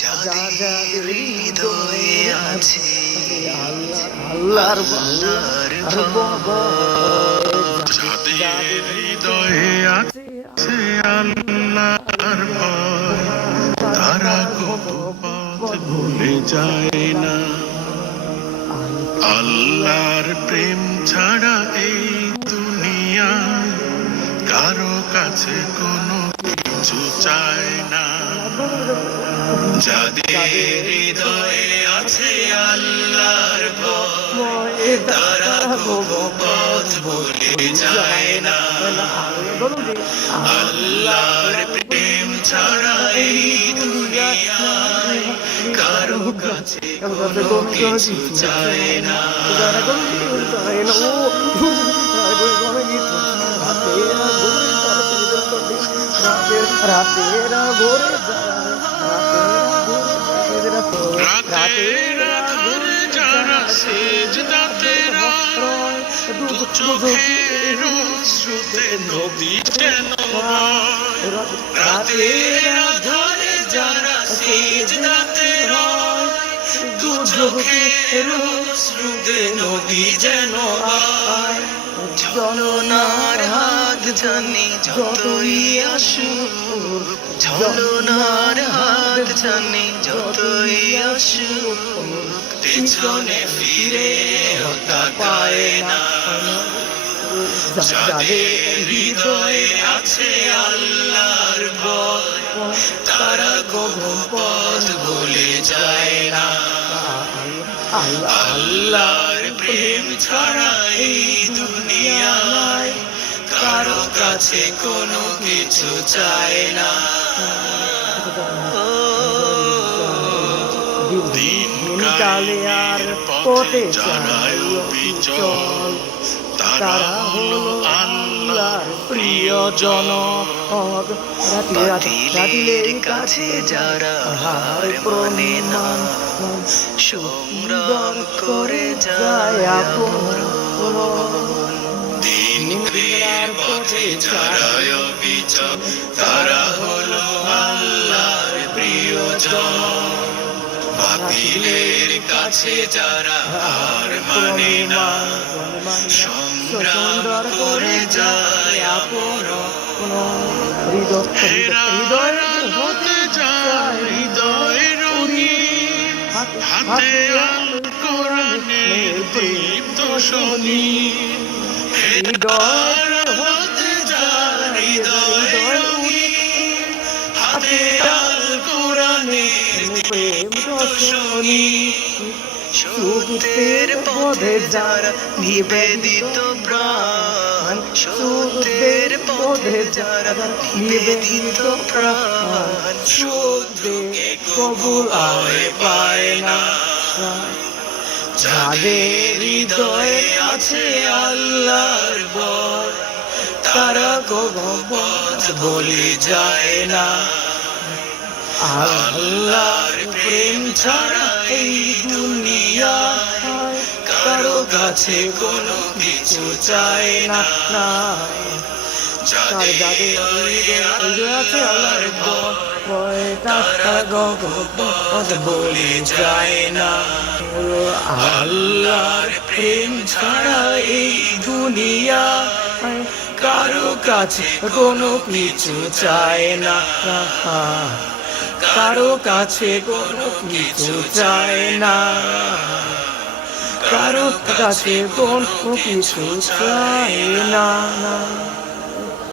যাদের হৃদয়ে আছে আল্লাহর যাদের হৃদয়ে আছে আল্লাহর ভয়, তারা পথ ভুলে যায় না। আল্লাহর প্রেম ছাড়া এই দুনিয়া কারো কাছে কোনো কিছু চায় না। যাদের হৃদয়ে আছে আল্লাহর ভয়, তারা পথ ভুলে যায় না। আল্লাহর প্রেম ছাড়া এই দুনিয়ায় কারো কাছে কোনো কিছু চায় না। রাতের আধারে যারা সেজদাতে রয়, দু চোখের অশ্রুতে নদী যেন বয়। রাতের আধারে যারা সেজদাতে রয়, দু চোখের অশ্রুতে নদী যেন বয়। ঝলনার হাত জানি যতই আসুক, ঝলনার হাত জানি যতই আসুক, পেছনে ফিরে তাকায় না। যাদের হৃদয়ে আছে আল্লাহর ভয়, তারা কখনো পথ ভুলে যায় না। আল্লাহর প্রেম ছাড়া এই দুনিয়ায় কারো কাছে কোনো কিছু চায় না। দিন কালে আর পথে যারায় বিচল, তারা হলো আল্লাহর প্রিয়জন। বাতিলের কাছে যারা হার মানে না, সংগ্রাম করে যায় আপন। দিন কালের পথে যারা বিচল, তারা হলো আল্লাহর প্রিয়জন। বাতিলের কাছে যারা হার মানে না, সংগ্রাম করে যায় আপন। হৃদয় হতে যায় হৃদয় রঙিন, হাতে আল কোরআনের দীপ্ত শনি। হৃদয় হতে যায় হৃদয় রঙিন, হাতে আল কোরআনের দীপ্ত শনি। সত্যের পথে যারা নিবেদিত প্রাণ, সত্যের পথে যারা নিবেদিত প্রাণ, সত্যকে কবুল পায় না। যাদের হৃদয়ে আছে আল্লাহর ভয়, তারা কখনো পথ ভুলে যায় না। আল্লাহর প্রেম ছাড়া এই দুনিয়ায় কারো কাছে কোনো কিছু চায় না। যাদের হৃদয়ে আছে আল্লাহর ভয়, তারা কখনো পথ ভুলে যায় না। আল্লাহর প্রেম ছাড়া এই দুনিয়ায় কারো কাছে কোনো কিছু চায় না। কারো কাছে কোনো কিছু চায় না, কারো কাছে কোনো কিছু চায় না।